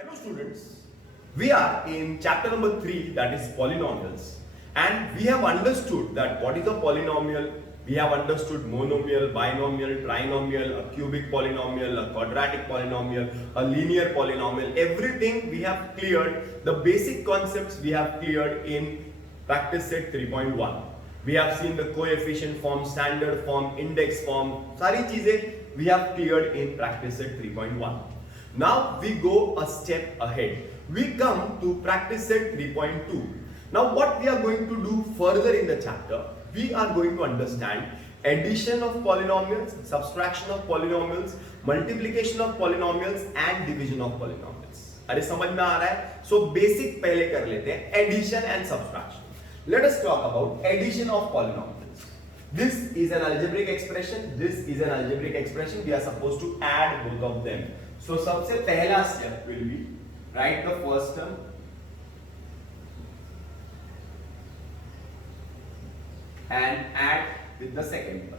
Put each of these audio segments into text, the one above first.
Hello students, we are in chapter number 3, that is polynomials, and we have understood that what is a polynomial. We have understood monomial, binomial, trinomial, a cubic polynomial, a quadratic polynomial, a linear polynomial. Everything we have cleared, the basic concepts we have cleared in practice set 3.1. We have seen the coefficient form, standard form, index form, सारी चीजें we have cleared in practice set 3.1. Now we go a step ahead. We come to practice set 3.2. Now what we are going to do further in the chapter, we are going to understand addition of polynomials, subtraction of polynomials, multiplication of polynomials and division of polynomials. अरे समझ में आ रहा है? So basic पहले कर लेते हैं, addition and subtraction. Let us talk about addition of polynomials. This is an algebraic expression. This is an algebraic expression. We are supposed to add both of them. So सबसे पहला step will be write the first term and add with the second term.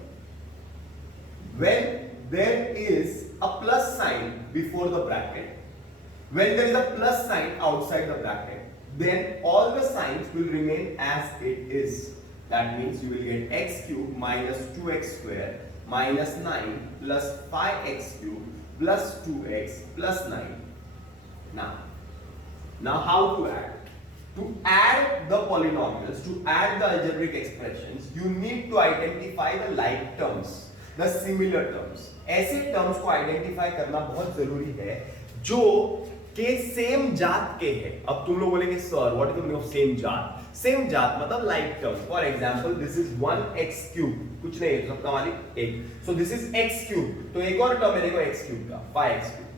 When there is a plus sign before the bracket, when there is a plus sign outside the bracket, then all the signs will remain as it is. That means you will get x cube minus 2x square minus 9 plus 5x cube plus 2x plus 9. Now how to add? To add the polynomials, to add the algebraic expressions, you need to identify the like terms, the similar terms. ऐसे terms को identify करना बहुत जरूरी है जो के same जात के हैं. अब तुम लोग बोलेंगे sir what is the meaning of same जात? सेम जात मतलब like terms. For example this is 1x cube, कुछ नहीं है सबका मालिक 1. So this is x cube, तो एक और टर्म है देखो x क्यूब का 5x cube.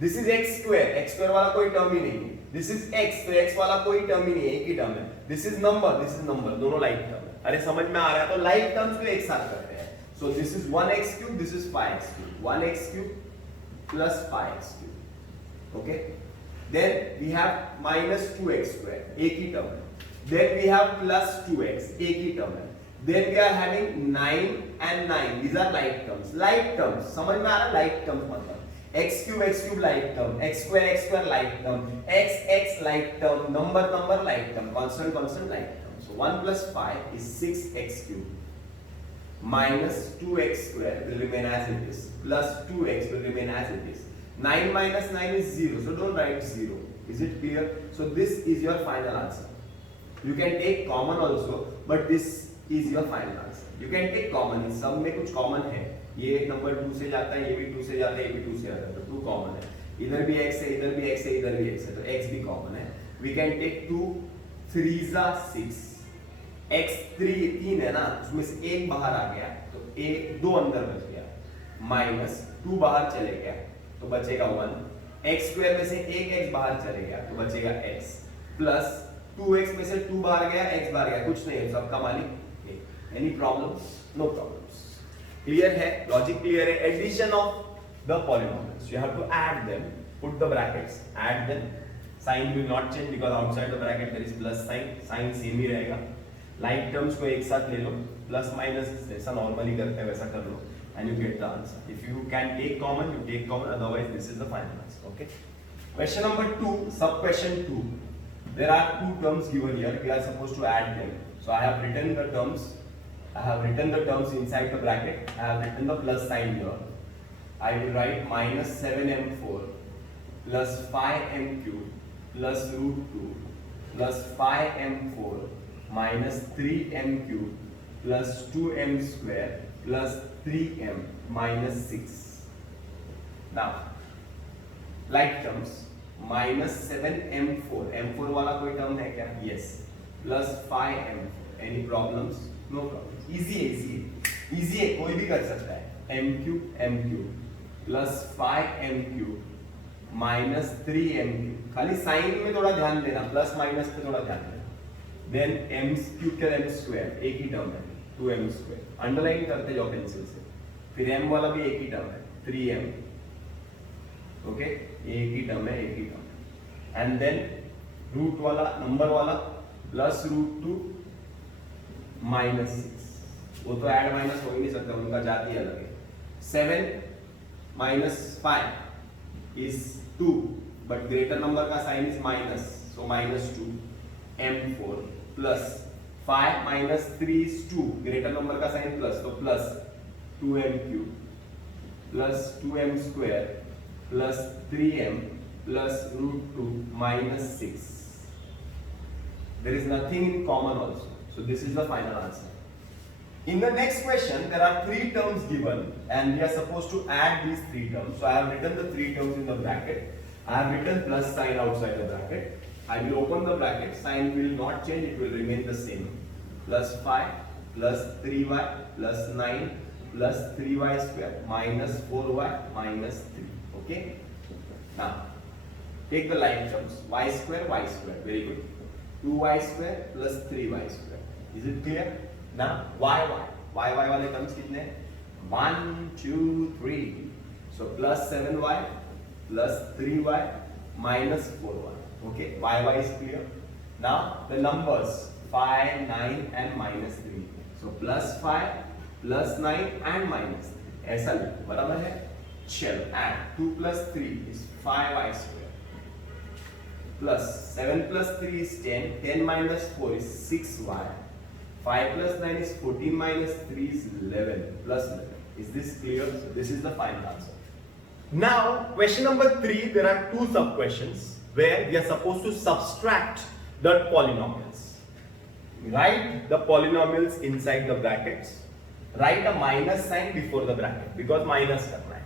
This is x square वाला कोई टर्म ही नहीं है. दिस इज x, तो x वाला कोई टर्म ही नहीं है, एक ही टर्म है. दिस इज नंबर, दोनों लाइक टर्म है. अरे समझ में आ रहा है? तो लाइक टर्म्स को एक साथ करते हैं. So this is 1x cube, this is 5x cube. 1x cube plus 5x cube. Okay, then we have minus 2x square, एक ही टर्म है. Then we have plus 2x, एक ही टर्म है. Then we are having 9 and 9. These are like terms. Like terms, समझ में आ रहा है? Like terms मतलब x cube like term, x square like term, x like term, number like term, constant like term. So 1 plus 5 is 6x cube minus 2x square will remain as it is plus 2x will remain as it is. 9 minus 9 is 0, so don't write 0. Is it clear? So this is your final answer. You can take common also, but this is your final answer. You can take common, सब में कुछ common है. ये number 2 से जाता है, ये भी 2 से जाता है, ये भी 2 से जाता है, तो 2 common है. इधर भी x है, इधर भी x है, इधर भी x है, तो x भी common है. We can take 2 3s are 6. x 3 है ना, उसमें से एक बाहर आ गया, तो एक 2 अंदर बच गया. माइनस 2 बाहर चले गया, तो बचेगा 1. x स्क्वायर में से एक x बाहर चले गया, तो बचेगा x प्लस 2x में से 2 बाहर गया, x बाहर गया, कुछ नहीं है, सबका मालिक एक. Any problems? No problems. Clear है? लॉजिक क्लियर है? Addition of the polynomials, you have to add them, put the brackets, add them. Sign will not change because outside the bracket there is plus sign. Sign same ही रहेगा. Like terms को एक साथ ले लो, plus minus जैसा normally करते हैं वैसा कर लो, and you get the answer. If you can take common, you take common, otherwise this is the final answer. Okay, question number 2, sub question 2. There are two terms given here, we are supposed to add them. So I have written the terms inside the bracket. I have written the plus sign here. I will write minus 7m4 plus 5m cube plus root 2 plus 5m4 minus 3m cube plus 2m square plus 3m minus 6. Now, like terms, minus 7m4. m4 वाला कोई term है क्या? Yes. Plus 5m4. Any problems? No problems. Easy है, कोई भी कर सकता है. m cube plus 5m cube minus 3m cube. खाली साइन में थोड़ा ध्यान देना, प्लस माइनस पे थोड़ा ध्यान देना. Then m cube का m square, एक ही टर्म है, 2m square. अंडरलाइन करते जाओ पेंसिल से. फिर m वाला भी एक ही टर्म है, 3m. ओके, एक ही टर्म है. एंड देन रूट वाला, नंबर वाला प्लस रूट 2 माइनस 6. वो तो ऐड माइनस हो ही नहीं सकता, उनका जाति अलग है. 7 minus 5 is 2. but greater number का sign is minus, so minus 2 m4 plus 5 minus 3 is 2, greater number का sign plus, so plus 2m cube plus 2m square plus 3m plus root 2 minus 6. There is nothing in common also, so this is the final answer. In the next question, there are 3 terms given and we are supposed to add these 3 terms. So I have written the 3 terms in the bracket. I have written plus sign outside the bracket. I will open the bracket, sign will not change, it will remain the same. Plus 5 plus 3y plus 9 plus 3y square minus 4y minus 3. Okay? Now, take the like terms. Y square, very good. 2y square plus 3y square. Is it clear? Now, y वाले terms कितने? 1, 2, 3. So plus 7y plus 3y minus 4y. Okay, y is clear. Now the numbers 5, 9 and minus 3. So plus 5, plus 9 and minus 3. ऐसा लिखो, बराबर है? चलो, add 2 plus 3 is 5y square. Plus 7 plus 3 is 10. 10 minus 4 is 6y. 5 plus 9 is 14 minus 3 is 11 plus 11. Is this clear? So this is the final answer. Now, question number 3, there are 2 sub-questions where we are supposed to subtract the polynomials. Write the polynomials inside the brackets. Write a minus sign before the bracket because minus करना है.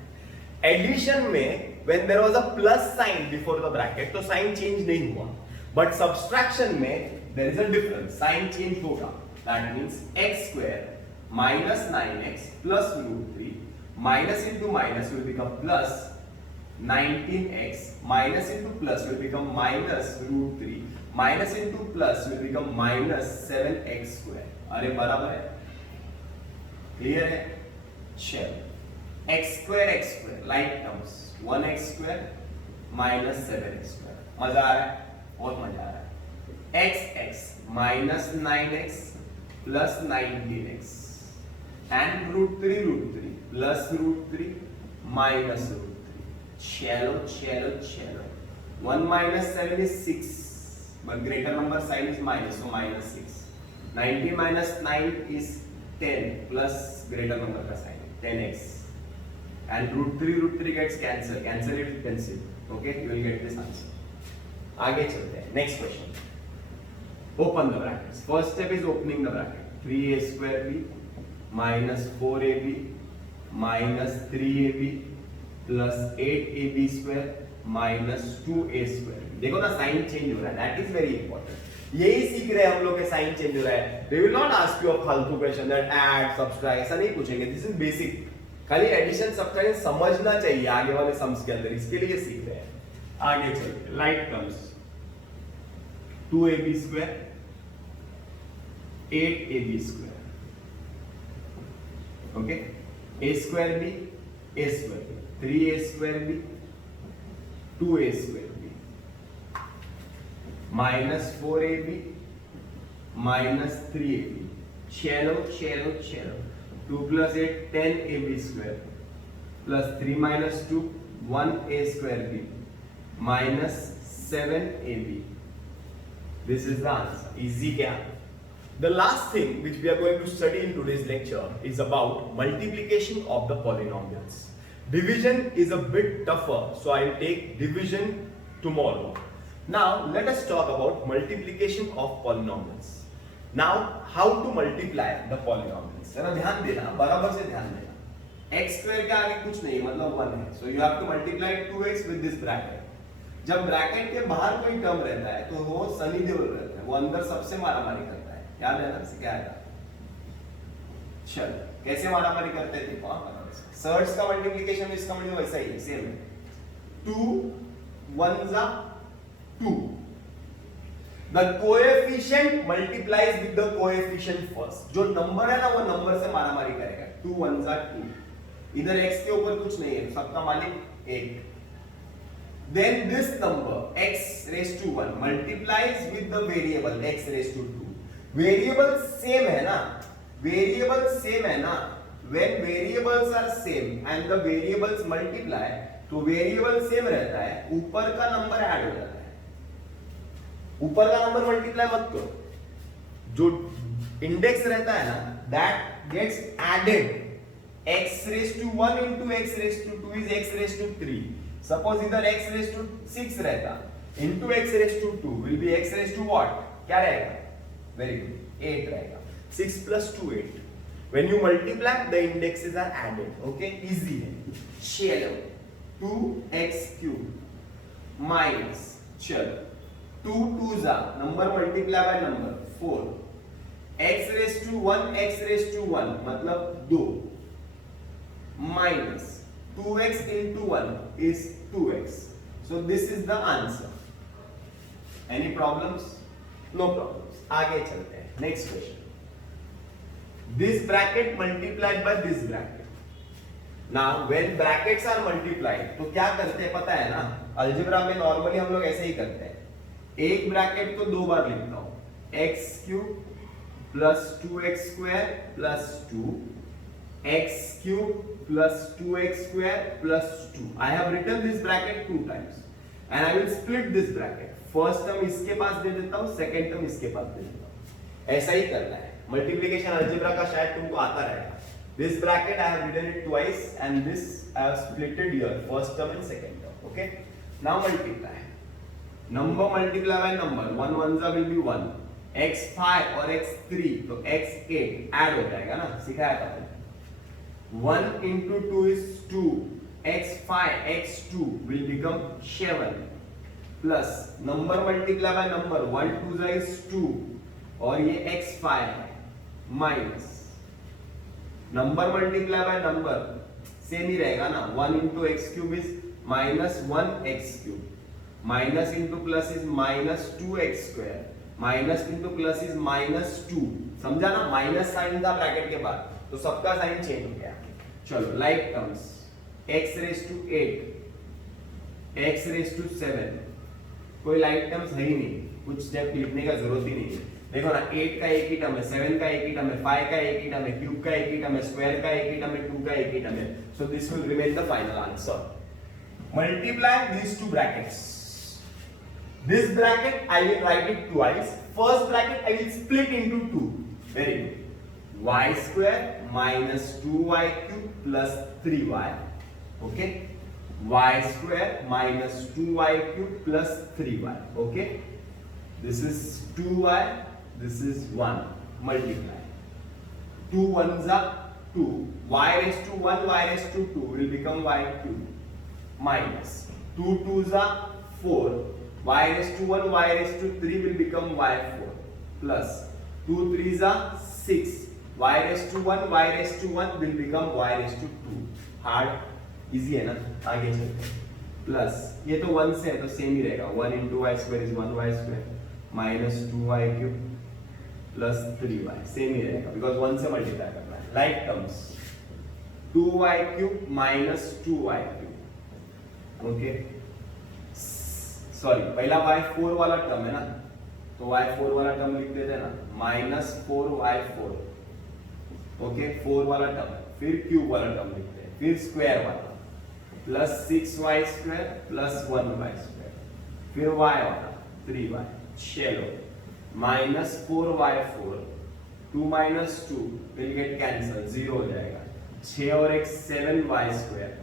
Addition में when there was a plus sign before the bracket तो sign change नहीं हुआ. But subtraction में there is a difference. Sign change होगा. That means x square minus 9x plus root 3 minus into minus will become plus 19x minus into plus will become minus root 3 minus into plus will become minus 7x square. अरे बराबर है? Clear है? चलो, x square like terms 1x square minus 7x square. मजा आ रहा है? बहुत मजा आ रहा है. x minus 9x plus 19x and root 3 plus root 3 minus root 3. Chalo. 1 minus 7 is 6, but greater number sign is minus, so minus 6. 19 minus 9 is 10 plus greater number का sign 10x and root 3 gets cancelled it with pencil. Okay, you will get this answer. आगे चलते हैं. Next question. Open the brackets. First step is opening the bracket. 3a square b minus 4ab minus 3ab plus 8ab square minus 2a square. देखो ना sign change हो रहा है. That is very important. यही सीख रहे हैं हम लोग के साइन चेंज हो रहा है. They will not ask you a फालतू क्वेश्चन that add, subtract ऐसा नहीं पूछेंगे. This is basic. खाली एडिशन सब्ट्रैक्शन समझना चाहिए आगे वाले सम्स के अंदर. इसके लिए सीख रहे हैं. आगे चलते. Like terms 2ab square 8ab square. Okay, a square b 3a square b 2a square b minus 4ab minus 3ab. चलो 2 plus 8 10ab square plus 3 minus 2 1a square b minus 7ab. This is the answer. Easy क्या? The last thing which we are going to study in today's lecture is about multiplication of the polynomials. Division is a bit tougher, so I will take division tomorrow. Now let us talk about multiplication of polynomials. Now how to multiply the polynomials? जरा ध्यान देना, बराबर से ध्यान देना. x square के आगे कुछ नहीं, मतलब 1 है. So you have to multiply 2x with this bracket. जब ब्रैकेट के बाहर कोई टर्म रहता है तो वो सनी देओल रहता है, वो अंदर सबसे मारामारी करता है. याद है ना सिखाया था. चल कैसे मारामारी करते थे कौन? सर्ट्स का मल्टीप्लिकेशन इसका मतलब वैसा ही सेम है. 2 1 जा 2. The coefficient multiplies with the coefficient first. जो नंबर है ना वो नंबर से मारामारी करेगा. 2 1 जा 2. इधर x के ऊपर कुछ नहीं है, सबका मालिक 1. Then this number x raised to 1 multiplies with the variable x raised to 2. Variable same है ना? Variable same है ना? When variables are same and the variables multiply, तो वेरिएबल सेम रहता है, ऊपर का नंबर ऐड हो जाता है, ऊपर का नंबर मल्टीप्लाई मत करो, जो इंडेक्स रहता है ना that gets added, x raised to 1 into x raised to 2 is x raised to 3. Suppose इधर x raised to 6 रहता, into x raised to 2 will be x raised to what? क्या रहेगा? Very good, 8 रहेगा. 6 plus 2 8. When you multiply, the indexes are added. Okay, easy है. चलो 2x cube minus, चलो 2 2s are number multiply by number 4. x raised to 1 x raised to 1 मतलब 2 minus 2x into 1 is 2x. So this is the answer. Any problems? No problems. आगे चलते हैं. Next question. This bracket multiplied by this bracket. Now when brackets are multiplied, तो क्या करते हैं पता है ना? अलजेब्रा में नॉर्मली हम लोग ऐसे ही करते हैं. एक ब्रैकेट को दो बार लिखता हूं, x cube plus 2x square plus 2 x cube plus 2x square plus 2. I have written this bracket 2 times and I will split this bracket. First term इसके पास दे देता हूँ, second term इसके पास दे देता हूँ. ऐसा ही करना है. Multiplication algebra का शायद तुमको आता रहेगा. This bracket I have written it twice and this I have split it here, first term and second term. Okay. Now multiply. Number multiply by number. 1 1s will be 1. x5 और x3 तो x8 add हो जाएगा ना, सिखाया था. 1 into 2 is 2, x5 x2 will become 7 plus number multiply by number 1 2 is 2 और ये x5 है minus number multiply by number same ही रहेगा ना, 1 into x cube is minus 1 x cube minus into plus is minus 2x square minus into plus is minus 2. समझा ना, minus sign था bracket के बाद तो सबका साइन चेंज हो गया. चलो like terms, x raised to 8 x raised to 7, कोई लाइक टर्म्स है ही नहीं, कुछ स्टेप लिखने का जरूरत ही नहीं है. देखो ना 8 का एक ही टर्म है, 7 का एक ही टर्म है, 5 का एक ही टर्म है, क्यूब का एक ही टर्म है, स्क्वायर का एक ही टर्म है, 2 का एक ही टर्म है. So this will remain the final answer. Multiply these two brackets. This bracket I will write it twice. First bracket I will split into 2. Very good. Y square minus 2y cube plus 3y. Okay. Y square minus 2y cube plus 3y. Okay. This is 2y. This is 1. Multiply. 2 1s are 2. Y raised to 1, y raised to 2 will become y cube. Minus 2 2s are 4. Y raised to 1, y raised to 3 will become y4. Plus 2 3s are 6. y raised to 1, y raised to 1 will become y raised to 2. Hard, easy है ना, आगे चलते हैं. Plus ये तो 1 से है तो सेम ही रहेगा, 1 into y square is 1y square minus 2y cube plus 3y, same ही रहेगा because 1 से मल्टीप्लाई करना है. Like terms 2y cube minus 2y cube. Okay, sorry पहला y4 वाला टर्म है ना, तो y4 वाला टर्म लिख देते हैं ना, minus 4y4. ओके, 4 वाला टर्म, फिर क्यूब वाला टर्म लिखते हैं, फिर स्क्वायर वाला plus 6y square plus 1y square, फिर y वाला 3y. चलो minus 4y4, 2 minus 2 will get cancel, 0 हो जाएगा. 6 और 1 7y square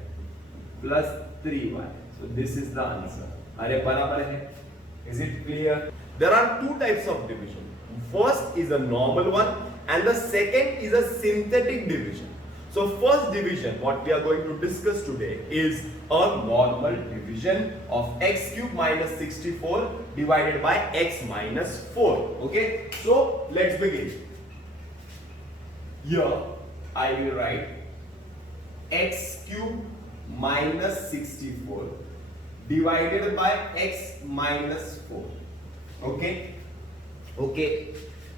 plus 3y. So this is the answer. अरे बराबर है. Is it clear? There are two types of division. First is a normal one and the second is a synthetic division. So first division what we are going to discuss today is a normal division of x cube minus 64 divided by x minus 4. Okay, so let's begin. Here I will write x cube minus 64 divided by x minus 4. Okay, okay.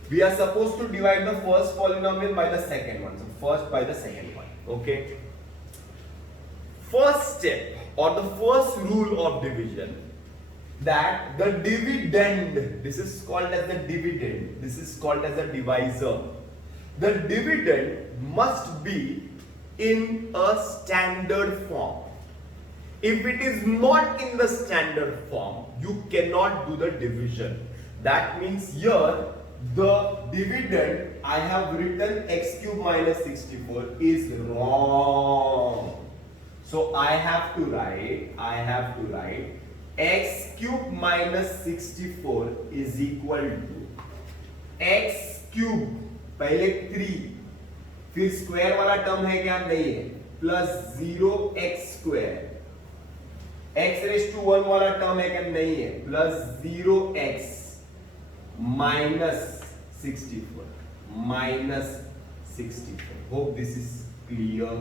We are supposed to divide the first polynomial by the second one. So first by the second one. Okay. First step or the first rule of division, that the dividend, this is called as the dividend, this is called as a divisor. The dividend must be in a standard form. If it is not in the standard form, you cannot do the division. That means here the dividend I have written x cube minus 64 is wrong. So I have to write x cube minus 64 is equal to x cube, पहले 3, फिर square वाला term है क्या? नहीं है, plus 0x square, x raise to 1 वाला term है क्या? नहीं है, plus 0x minus 64. Hope this is clear.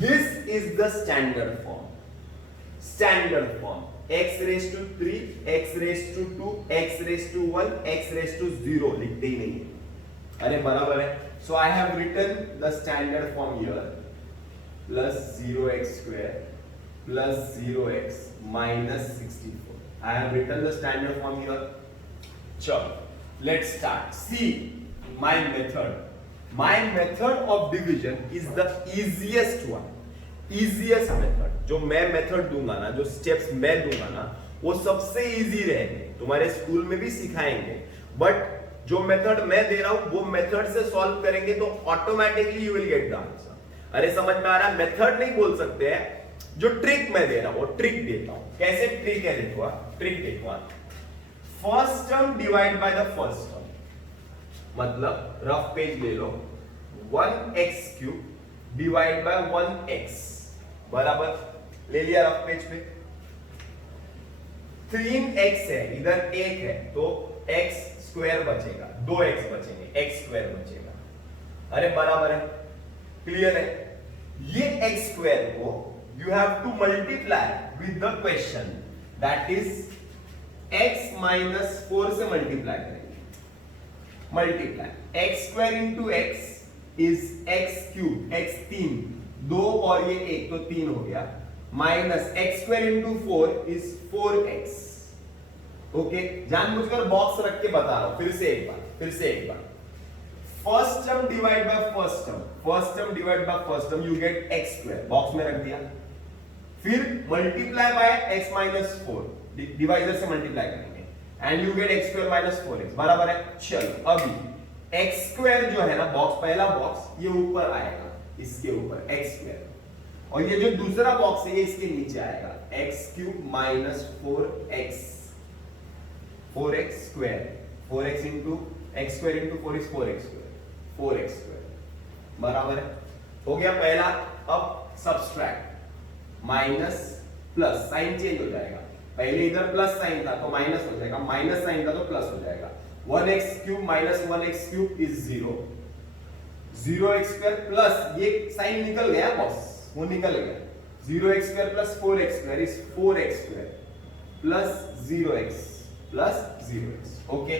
This is the standard form. X raised to 3, x raised to 2, x raised to 1, x raised to 0 लिखते ही नहीं है. अरे बराबर है. So I have written the standard form here, plus 0x square plus 0x minus 64. I have written the standard form here. Chalo, let's start. See my method. My method of division is the easiest one. Easiest method. जो मैं method दूंगा ना, जो steps मैं दूंगा ना, वो सबसे इजी रहेंगे. तुम्हारे स्कूल में भी सिखाएंगे, बट जो मेथड मैं दे रहा हूं वो मेथड से सॉल्व करेंगे तो automatically you will get the answer. अरे समझ में आ रहा है? मेथड नहीं बोल सकते हैं, जो ट्रिक मैं दे रहा हूं वो ट्रिक देता हूं. कैसे ट्रिक है देखो, ट्रिक देखो. First term divide by the first term, मतलब रफ पेज ले लो, 1x cube divide by 1x बराबर, ले लिया रफ पेज पे. 3x है, इधर 1 है तो x स्क्वायर बचेगा, 2x बचेंगे, x स्क्वायर बचेगा. अरे बराबर है, क्लियर है. ये x स्क्वायर को you have to multiply with the question, that is x minus 4 से मल्टीप्लाई करेंगे. Multiply x square into x is x cube, x 3, 2 और ये 1 तो 3 हो गया, minus x square into 4 is 4x. Okay, जानबूझकर बॉक्स रख के बता रहा हूं. फिर से एक बार. First term divide by first term, you get x square, box में रख दिया. फिर multiply by x minus 4, divisor से मल्टीप्लाई करेंगे, and you get x square minus 4x बराबर है. चलो अभी x स्क्वायर जो है ना, बॉक्स पहला बॉक्स ये ऊपर आएगा, इसके ऊपर x स्क्वायर, और ये जो दूसरा बॉक्स है ये इसके नीचे आएगा, x cube minus 4x square. 4x into x square into 4 is 4x square बराबर है. हो गया पहला. अब subtract, minus plus, sign change हो जाएगा. पहले इधर प्लस साइन था तो माइनस हो जाएगा, माइनस साइन था तो प्लस हो जाएगा. 1x cube minus 1x cube is 0. 0x square plus ये साइन निकल गया बॉस, वो निकल गया. 0x square plus 4x square is 4x square plus 0x plus 0x. Okay,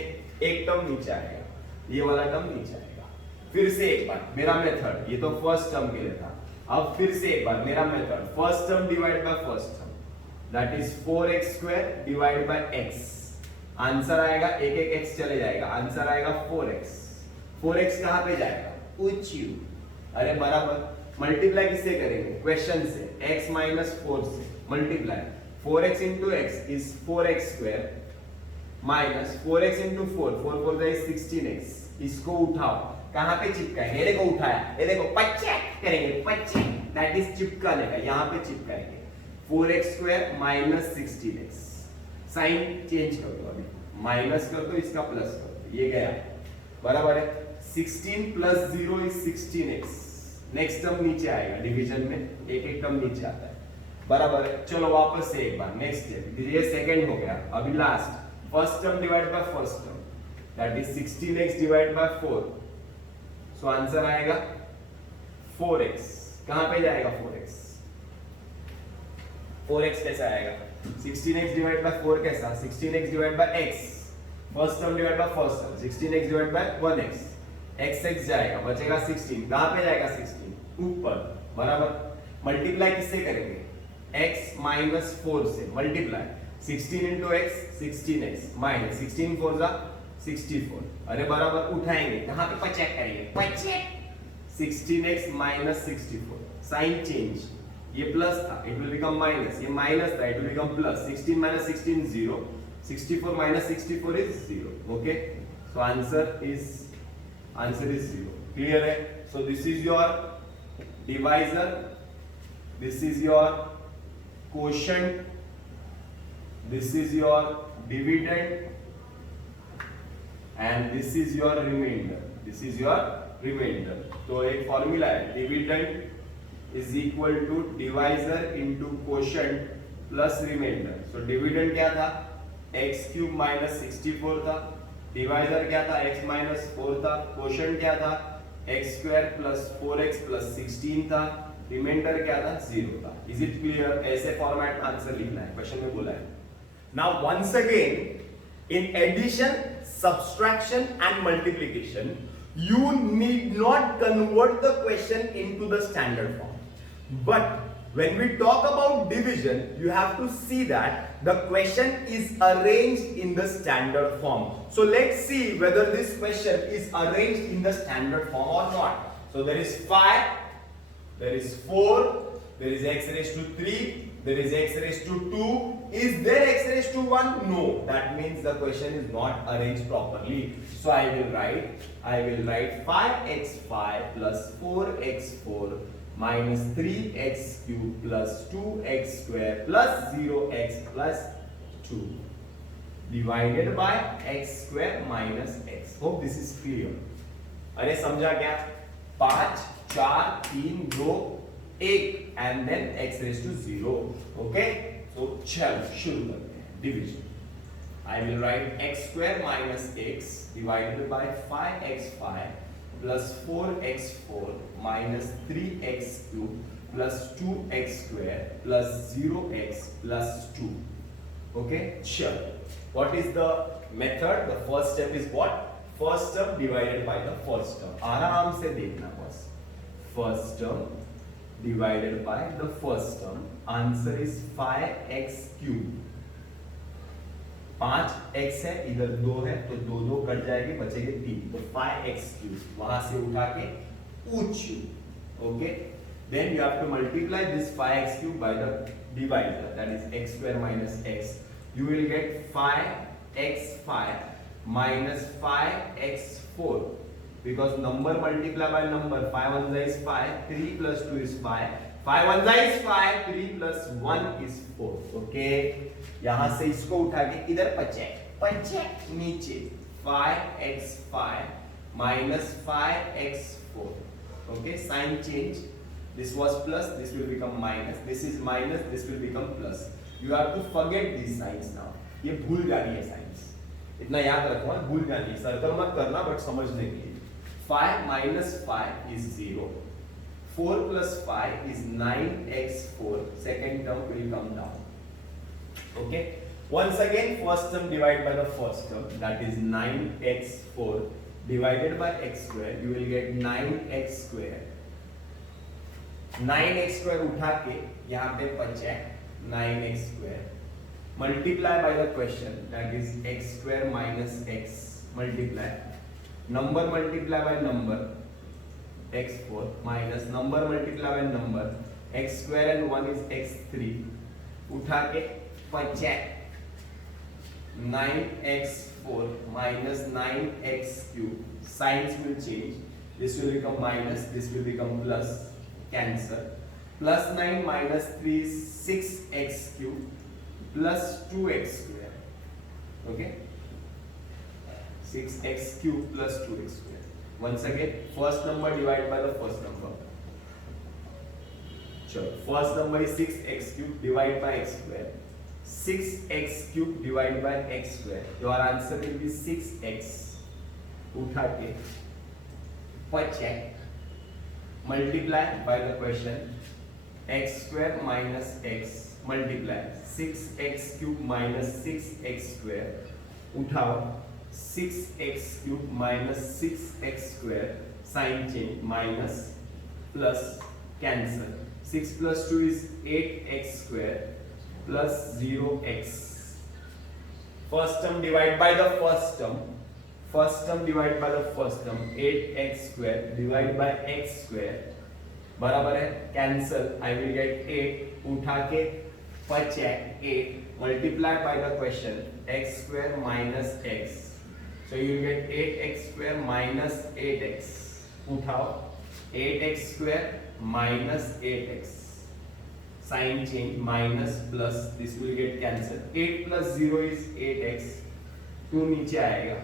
एक टर्म नीचे आएगा, ये वाला टर्म नीचे आएगा. फिर से एक बार मेरा मेथड, ये तो फर्स्ट टर्म के लिए था. अब फिर से एक बार मेरा method, first term divide by first term, that is 4x square divide by x. Answer आएगा, एक x चले जाएगा, आंसर आएगा 4x. 4x कहां पे जाएगा? उच्चू. अरे बराबर. मल्टीप्लाई किससे करेंगे? क्वेश्चन से, x माइनस 4 से multiply. 4x into x is 4x square minus 4x into 4, 4 4 is 16x. इसको उठाओ, कहां पे चिपकाएंगे? ये देखो उठाया, ये देखो पचेक करेंगे, पचेक, दैट इज चिपकाने का, यहां पे चिपकाएंगे. 4x square minus 16x. Sign change कर दो, अभी माइनस कर दो, इसका प्लस कर दो, ये गया बराबर है. 16 plus 0 is 16x. Next term नीचे आएगा, डिवीजन में एक टर्म नीचे आता है बराबर है. चलो वापस से एक बार नेक्स्ट स्टेप, ये सेकंड हो गया. अभी last, first term divide by first term, that is 16x divide by 4. So answer आएगा 4x. कहां पे जाएगा 4x? 4x कैसा आएगा? 16x डिवाइड बाय 4 कैसा? 16x divide by x. First term divide by first term, 16x divide by 1x. x जाएगा, बचेगा 16. कहां पे जाएगा 16? ऊपर बराबर. मल्टीप्लाई किससे करेंगे? x माइनस 4 से multiply. 16 into x 16x minus 16 4 जा 64. अरे बराबर, उठाएंगे, कहां पे पचेक करेंगे? पचेक. 16x माइनस 64, साइन चेंज, ये प्लस था, it will become minus. ये माइनस था, it will become plus. 16 minus 16 0. 64 minus 64 is 0. Okay, so answer is 0. Clear है? So this is your divisor, this is your quotient, this is your dividend, and this is your remainder. This is your remainder. तो एक formula है, dividend is equal to divisor into quotient plus remainder. So dividend क्या था? x cube minus 64 था. Divisor क्या था? x minus 4 था. Quotient क्या था? x square plus 4x plus 16 था. Remainder क्या था? 0 था. Is it clear? ऐसे फॉर्मेट में आंसर लिखना है, क्वेश्चन में बोला है. Now once again, in addition, subtraction and multiplication, you need not convert the question into the standard form. But when we talk about division, you have to see that the question is arranged in the standard form. So let's see whether this question is arranged in the standard form or not. So there is 5, there is 4, there is x raised to 3, there is x raised to 2. Is there x raised to 1? No. That means the question is not arranged properly. So I will write 5x5 plus 4x4 minus 3x cube plus 2x square plus 0x plus 2 divided by x square minus x. Hope this is clear. अरे समझा क्या? 5, 4, 3, 2, 1 and then x raised to 0. Okay? So चलो शुरू करते हैं division. I will write x square minus x divided by 5x5 plus 4x4 minus 3x cube plus 2x square plus 0x plus 2. Okay? Sure. What is the method? The first step is what? First term divided by the first term. आराम से देखना बस. First term divided by the first term. Answer is 5x cube. 5x है, इधर 2 है, तो 2 cut जाएगी, बचेंगे 3. तो 5x cube वहां से उठा के पूछ. Okay, then you have to multiply this 5x cube by the divisor, that is x square minus x. You will get 5x5 minus 5x4 because number multiply by number. 5 1 is 5, 3 plus 2 is 5. 5 1 is 5, 3 plus 1 is 4. Okay, यहां से इसको उठा के इधर पचे नीचे 5x5 minus 5x4. Okay, sign change. This was plus, this will become minus. This is minus, this will become plus. You have to forget these signs now. ये भूल जानी है signs. इतना याद रखो, भूल जानी है. सर्कल मत करना, but समझने के लिए. 5 minus 5 is 0. 4 plus 5 is 9x4. Second term will come down. Okay. Once again, first term divided by the first term. That is 9x4 divided by x square. You will get 9x square. 9x square उठा के यहाँ पे बचा 9x square. Multiply by the question. That is x square minus x. Multiply. Number multiply by number. x4 minus number multiply by number. X square and 1 is x3. उठा के बचा 9x4 minus 9x cube. Signs will change. This will become minus, this will become plus. Cancel. Plus 9 minus 3 is 6x cube plus 2x square. Okay? 6x cube plus 2x square. Once again, first number divided by the first number. Sure. First number is 6x cube divided by x square. 6x cube divided by x square. Your answer will be 6x. उठा के check. Multiply by the question. X square minus x. Multiply 6x cube minus 6x square. उठाओ 6x cube minus 6x square. Sign change. Minus plus cancel. 6 plus 2 is 8x square plus 0x. First term divided by the first term. First term divided by the first term. 8x square divided by x square. बराबर है, cancel, I will get 8, उठा के 5 8 multiply by the question x square minus x, so you will get 8x square minus 8x, उठाओ 8x square minus 8x, sign change, minus plus, this will get cancelled, 8 plus 0 is 8x, 2 नीचे आएगा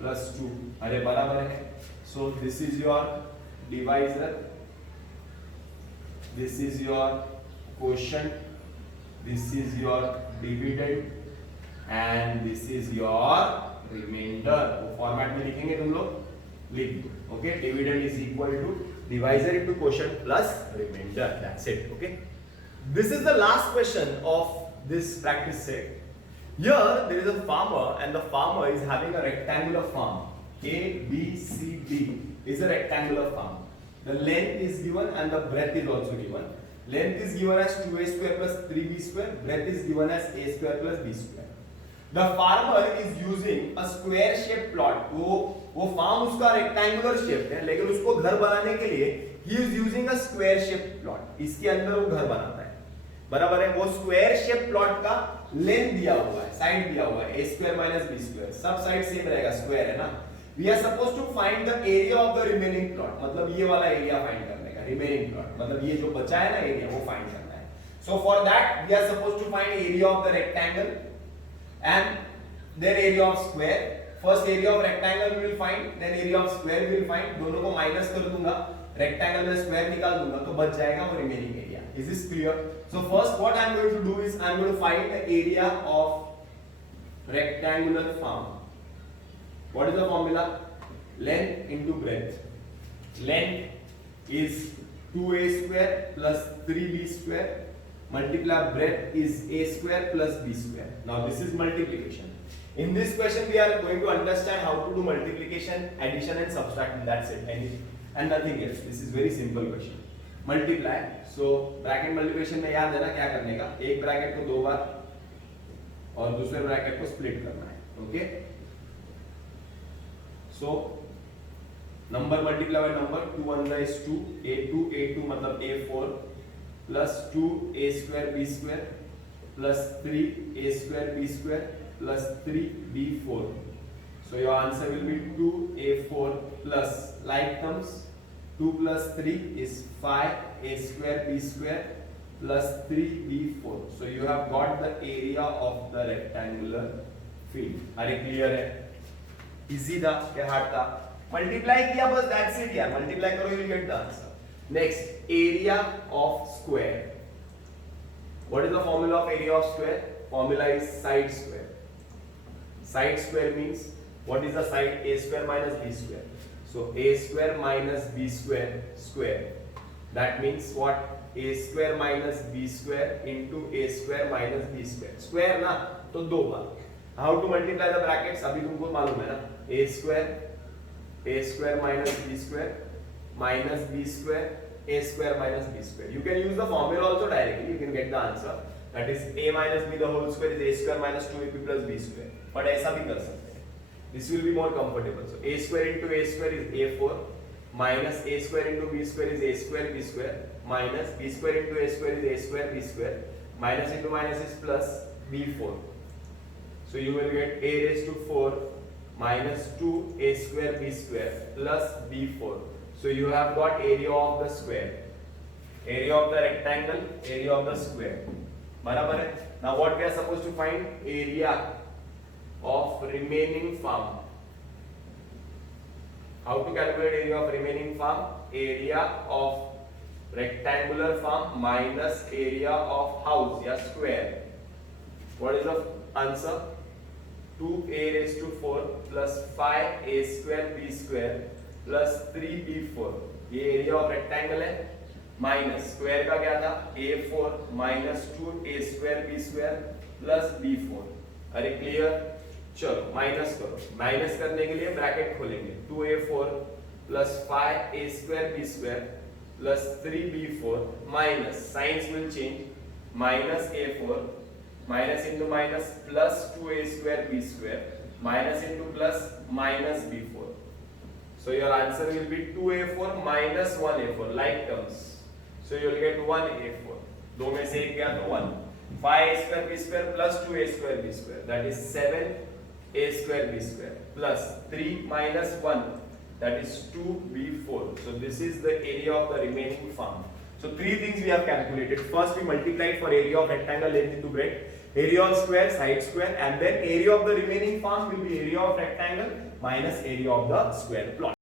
plus 2, अरे बराबर है, so this is your divisor, this is your quotient, this is your dividend and this is your remainder. वो format में लिखेंगे तुम लोग, लिख दो, okay, dividend is equal to divisor into quotient plus remainder, that's it, okay. This is the last question of this practice set. Here there is a farmer and the farmer is having a rectangular farm. A, B, C, D is a rectangular farm. The length is given and the breadth is also given. Length is given as 2a square plus 3b square. Breadth is given as a square plus b square. The farmer is using a square shaped plot. वो farm उसका rectangular shape है, लेकिन उसको घर बनाने के लिए he is using a square shaped plot. इसके अंदर वो घर बनाता है, बराबर है. वो square shaped plot का लेंथ दिया हुआ है, साइड दिया हुआ है, a square minus b square. सब साइड सेम रहेगा, स्क्वायर है ना. We are supposed to find the area of the remaining plot. मतलब ये वाला एरिया फाइंड करने का, remaining plot मतलब ये जो बचा है ना एरिया, वो फाइंड करना है. So for that we are supposed to find area of the rectangle and then area of square. First area of rectangle we will find, then area of square we will find. दोनों को minus कर दूंगा, rectangle में square निकाल दूंगा, तो बच जाएगा वो remaining area. Is this clear? So first what I am going to do is I am going to find the area of rectangular farm. What is the formula? Length into breadth. Length is 2a square plus 3b square multiply breadth is a square plus b square. Now this is multiplication. In this question we are going to understand how to do multiplication, addition and subtraction. That's it. And nothing else. This is very simple question. Multiply. So bracket multiplication में याद है ना क्या करने का? एक bracket को दो बार और दूसरे ब्रैकेट को स्प्लिट करना है. Okay? So number multiply by number, 2 1 is 2, a2 मतलब a4 plus 2a square b square plus 3a square b square plus 3b4. So your answer will be 2a4 plus like terms, 2 plus 3 is 5a square b square plus 3b4. So you have got the area of the rectangular field. Are you clear है? Easy था क्या hard था? Multiply किया बस, that's it यार. Multiply करो, you will get the answer. Next, area of square. What is the formula of area of square? Formula is side square. Side square means what is the side? a square minus b square. So a square minus b square square. That means what? a square minus b square into a square minus b square. Square ना तो दो बार. How to multiply the brackets? अभी तुमको मालूम है ना, a square minus b square minus b square a square minus b square. You can use the formula also directly. You can get the answer. That is a minus b the whole square is a square minus 2ab plus b square. But ऐसा भी कर सकते हैं. This will be more comfortable. So a square into a square is a4 minus a square into b square is a square b square minus b square into a square is a square b square minus into minus is plus b4. So you will get a raised to 4 minus 2a square b square plus b4. So you have got area of the square, area of the rectangle, area of the square. बराबर है. Now what we are supposed to find? Area of remaining farm. How to calculate area of remaining farm? Area of rectangular farm minus area of house या square. What is the answer? 2a raised to 4 plus 5a square b square plus 3b4. ये area of rectangle है, minus square का क्या था? a4 minus 2a square b square plus b4. अरे clear? चलो minus करो. Minus करने के लिए ब्रैकेट खोलेंगे. 2a4 plus 5a square b square plus 3b4 minus signs will change, minus a4 minus into minus plus 2a square b square minus into plus minus b4. So your answer will be 2a4 minus 1a4 like terms. So you will get 1a4. दो में से एक गया तो 1. 5a square b square plus 2a square b square. That is 7a square b square plus 3 minus 1. That is 2b4. So this is the area of the remaining farm. So three things we have calculated. First we multiplied for area of rectangle length into breadth, area of square, side square, and then area of the remaining farm will be area of rectangle minus area of the square plot.